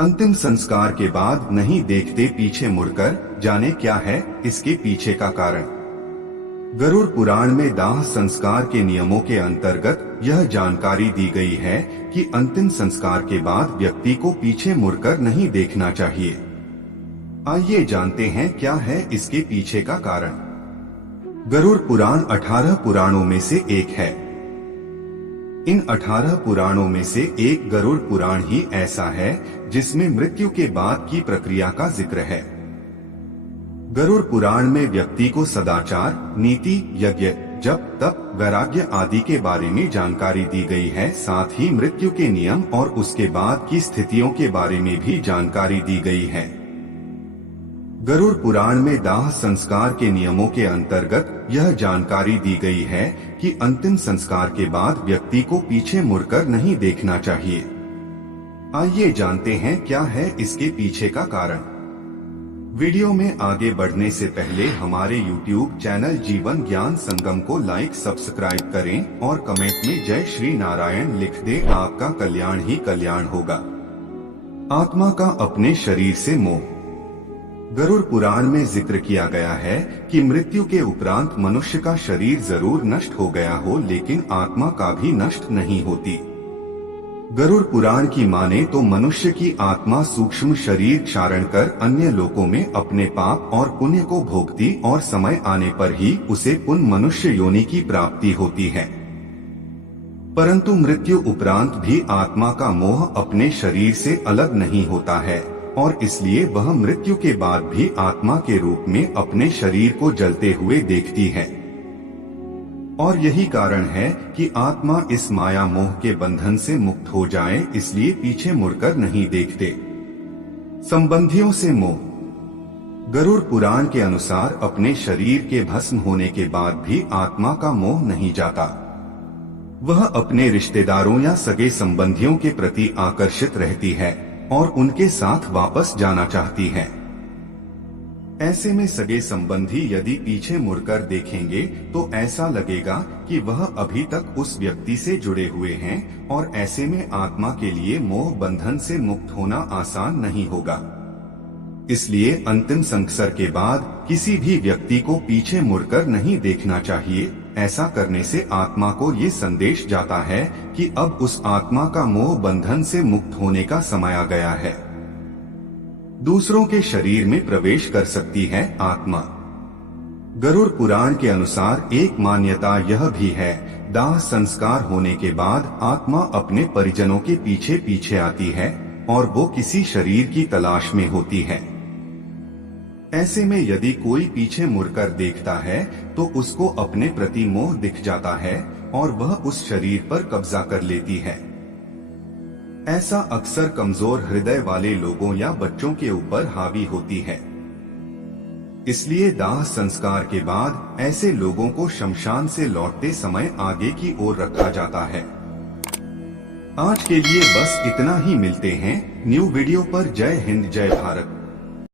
अंतिम संस्कार के बाद नहीं देखते पीछे मुड़कर, जाने क्या है इसके पीछे का कारण। गरुड़ पुराण में दाह संस्कार के नियमों के अंतर्गत यह जानकारी दी गई है कि अंतिम संस्कार के बाद व्यक्ति को पीछे मुड़कर नहीं देखना चाहिए। आइए जानते हैं क्या है इसके पीछे का कारण। गरुड़ पुराण 18 पुराणों में से एक है। इन 18 पुराणों में से एक गरुड़ पुराण ही ऐसा है जिसमें मृत्यु के बाद की प्रक्रिया का जिक्र है। गरुड़ पुराण में व्यक्ति को सदाचार, नीति, यज्ञ, जप, तप, वैराग्य आदि के बारे में जानकारी दी गई है। साथ ही मृत्यु के नियम और उसके बाद की स्थितियों के बारे में भी जानकारी दी गई है। गरुड़ पुराण में दाह संस्कार के नियमों के अंतर्गत यह जानकारी दी गई है कि अंतिम संस्कार के बाद व्यक्ति को पीछे मुड़कर नहीं देखना चाहिए। आइए जानते हैं क्या है इसके पीछे का कारण। वीडियो में आगे बढ़ने से पहले हमारे YouTube चैनल जीवन ज्ञान संगम को लाइक, सब्सक्राइब करें और कमेंट में जय श्री नारायण लिख दें। आपका कल्याण ही कल्याण होगा। आत्मा का अपने शरीर से मोह। गरुड़ पुराण में जिक्र किया गया है कि मृत्यु के उपरांत मनुष्य का शरीर जरूर नष्ट हो गया हो, लेकिन आत्मा का भी नष्ट नहीं होती। गरुड़ पुराण की माने तो मनुष्य की आत्मा सूक्ष्म शरीर क्षारण कर अन्य लोकों में अपने पाप और पुण्य को भोगती और समय आने पर ही उसे पुनः मनुष्य योनि की प्राप्ति होती है। परंतु मृत्यु उपरांत भी आत्मा का मोह अपने शरीर से अलग नहीं होता है और इसलिए वह मृत्यु के बाद भी आत्मा के रूप में अपने शरीर को जलते हुए देखती है। और यही कारण है कि आत्मा इस माया मोह के बंधन से मुक्त हो जाए, इसलिए पीछे मुड़कर नहीं देखते। संबंधियों से मोह। गरुड़ पुराण के अनुसार अपने शरीर के भस्म होने के बाद भी आत्मा का मोह नहीं जाता। वह अपने रिश्तेदारों या सगे संबंधियों के प्रति आकर्षित रहती है और उनके साथ वापस जाना चाहती है। ऐसे में सगे संबंधी यदि पीछे मुड़कर देखेंगे तो ऐसा लगेगा कि वह अभी तक उस व्यक्ति से जुड़े हुए हैं और ऐसे में आत्मा के लिए मोह बंधन से मुक्त होना आसान नहीं होगा। इसलिए अंतिम संस्कार के बाद किसी भी व्यक्ति को पीछे मुड़कर नहीं देखना चाहिए। ऐसा करने से आत्मा को ये संदेश जाता है कि अब उस आत्मा का मोह बंधन से मुक्त होने का समय आ गया है। दूसरों के शरीर में प्रवेश कर सकती है आत्मा। गरुड़ पुराण के अनुसार एक मान्यता यह भी है, दाह संस्कार होने के बाद आत्मा अपने परिजनों के पीछे पीछे आती है और वो किसी शरीर की तलाश में होती है। ऐसे में यदि कोई पीछे मुड़कर देखता है तो उसको अपने प्रति मोह दिख जाता है और वह उस शरीर पर कब्जा कर लेती है। ऐसा अक्सर कमजोर हृदय वाले लोगों या बच्चों के ऊपर हावी होती है। इसलिए दाह संस्कार के बाद ऐसे लोगों को शमशान से लौटते समय आगे की ओर रखा जाता है। आज के लिए बस इतना ही। मिलते हैं न्यू वीडियो पर। जय हिंद, जय भारत।